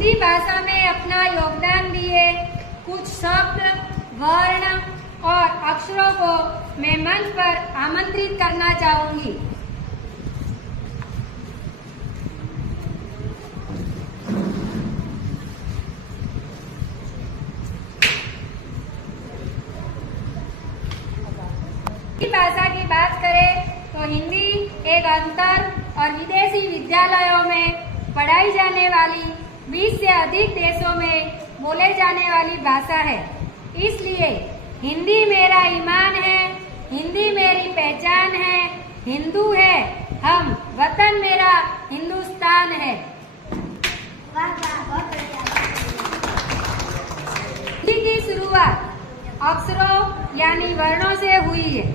हिंदी भाषा में अपना योगदान दिए कुछ शब्द, वर्ण और अक्षरों को मैं मंच पर आमंत्रित करना चाहूंगी। हिंदी भाषा की बात करें तो हिंदी एक अंतर और विदेशी विद्यालयों में पढ़ाई जाने वाली 20 से अधिक देशों में बोले जाने वाली भाषा है। इसलिए हिंदी मेरा ईमान है, हिंदी मेरी पहचान है, हिंदू है हम, वतन मेरा हिंदुस्तान है। वाह वाह, बहुत बढ़िया। हिंदी की शुरुआत अक्षरों यानी वर्णों से हुई है।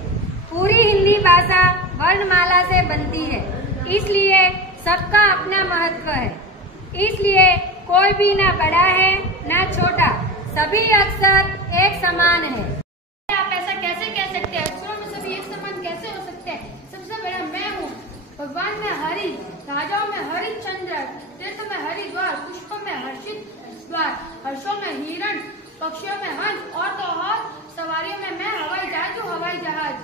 पूरी हिंदी भाषा वर्णमाला से बनती है, इसलिए सबका अपना महत्व है। इसलिए कोई भी ना बड़ा है ना छोटा, सभी अक्षर एक समान है। आप ऐसा कैसे कह सकते हैं? अक्षरों में सभी एक समान कैसे हो सकते हैं? सबसे बड़ा मैं हूँ। भगवान में हरि, राजाओं में हरिश्चंद्र, तीर्थ में हरिद्वार, पुष्पों में हर्षित द्वार, हर्षों में हिरण, पक्षियों में हंस और तो और सवारियों में मैं हवाई जहाज हूँ, हवाई जहाज।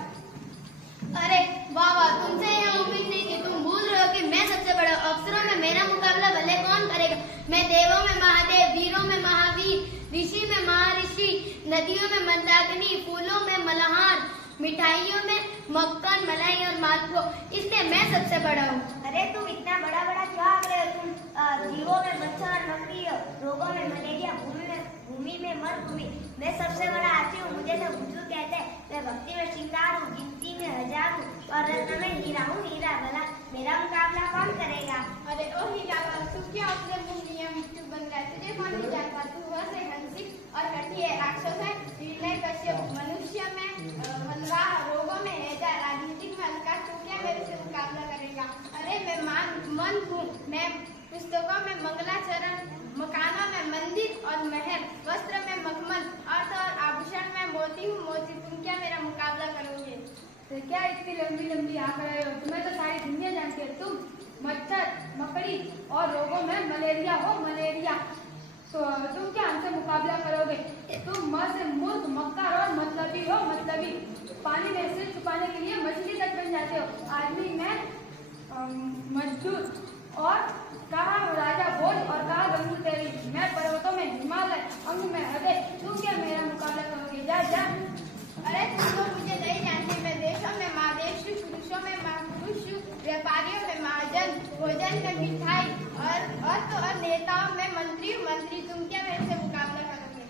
अरे वाह वाह, तुमसे यह उम्मीद नहीं कि तुम भूल रहे हो कि मैं सबसे बड़ा। अक्षरों में मेरा मुकाबला भले कौन करेगा। मैं देवों में महादेव, वीरों में महावीर, ऋषि में महर्षि, नदियों में मंदाकिनी, फूलों में मल्हार, मिठाइयों में मक्खन, मलाई और मालपुआ, इसलिए मैं सबसे बड़ा हूँ। अरे तुम इतना बड़ा बड़ा क्या आ गए हो? तुम जीवों में मच्छर, मक्खी, रोगों में मलेरिया, भूमि में मरुभूमि। मैं सबसे बड़ा हाथी हूँ, मुझे सब बुजुर्ग कहते हैं। मैं भक्ति में श्रृंगार हूँ, गिनती में हजार हूँ और रत्न में हीरा हूँ, हीरा। भला मेरा मुकाबला कौन करेगा? अरे ओ हीरा, तू क्या अपने मुंह लिया मिट्टू बन गया? तुझे कौन नहीं जानता? तू वह से हंसिक और कठी है, राक्षस है, हिरण्य कश्यप, मनुष्य में मनवा, रोगों में हैजा, राजनीतिक में अलका। तू क्या मेरे से मुकाबला करेगा? अरे मैं मन हूँ, मैं पुस्तकों में मंगलाचरण, मकानों में मंदिर और महल, वस्त्र में मखमल, अर्थ और आभूषण में मोती हूँ, मोती। तुम क्या मेरा मुकाबला करोगे? तो क्या इतनी लंबी लंबी आंख रहे हो? तुम्हें तो सारी दुनिया जानती है। तुम मच्छर, मकड़ी और रोगों में मलेरिया हो, मलेरिया। तो तुम क्या हमसे मुकाबला करोगे? तुम म से मूर्ख, मक्कार और मतलबी हो, मतलबी। पानी में सिर छुपाने के लिए मछली तक बन जाते हो। आदमी में मजदूर और कहा राजा भोज और कहा गंगू तेरी। मैं पर्वतों में हिमालय, अंग में हृदय। तुम क्या मेरा मुकाबला करोगे? जा जा। अरे तुम लोग मुझे नहीं जानते। मैं देशों में महादेश, पुरुषों में महापुरुष, व्यापारियों में महाजन, भोजन में मिठाई और तो और नेताओं में मंत्री मंत्री। तुम क्या मेरे से मुकाबला करोगे?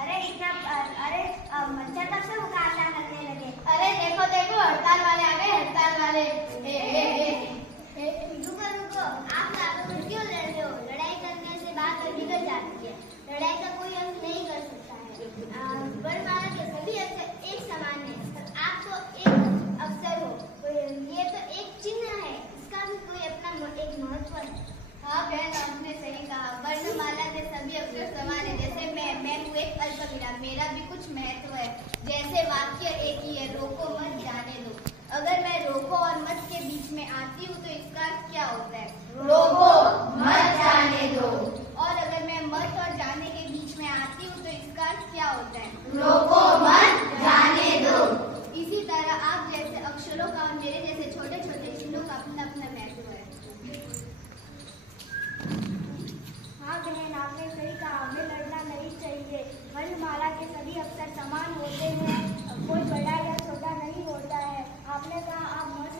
अरे मच्छर कब से मुकाबला करने लगे? अरे देखो देखो, हड़ताल वाले आ गए, हड़ताल वाले। रुको, आप आपस में क्यों लड़ रहे हो? लड़ाई करने से बात बिगड़ जाती है। लड़ाई का कोई अंत नहीं कर सकता है। वर्णमाला के सभी अक्षर एक समान है। आप तो एक अक्षर हो, ये तो एक चिन्ह है, इसका भी कोई अपना एक महत्व है। हाँ बहन, आपने सही कहा। वर्णमाला के सभी अक्षर समान है। जैसे मैं हूँ एक अल्पविराम, मेरा भी कुछ महत्व है। जैसे वाक्य एक ही है, रोको मत जाने दो। अगर मैं रोको और मत के बीच में आती हूँ तो इसका अर्थ क्या होता है? रोको मत जाने दो। और अगर मैं मत और जाने के बीच में आती हूँ तो इसका अर्थ क्या होता है? रोको मत जाने दो। इसी तरह आप जैसे अक्षरों का और मेरे जैसे छोटे छोटे चिन्हों का अपना अपना महत्व है। हाँ बहन, आपने सही कहा, हमें लड़ना नहीं चाहिए। वर्णमाला के सभी अक्षर समान होते हैं, कोई बड़ा या छोटा नहीं होता है। आपने कहा आप मत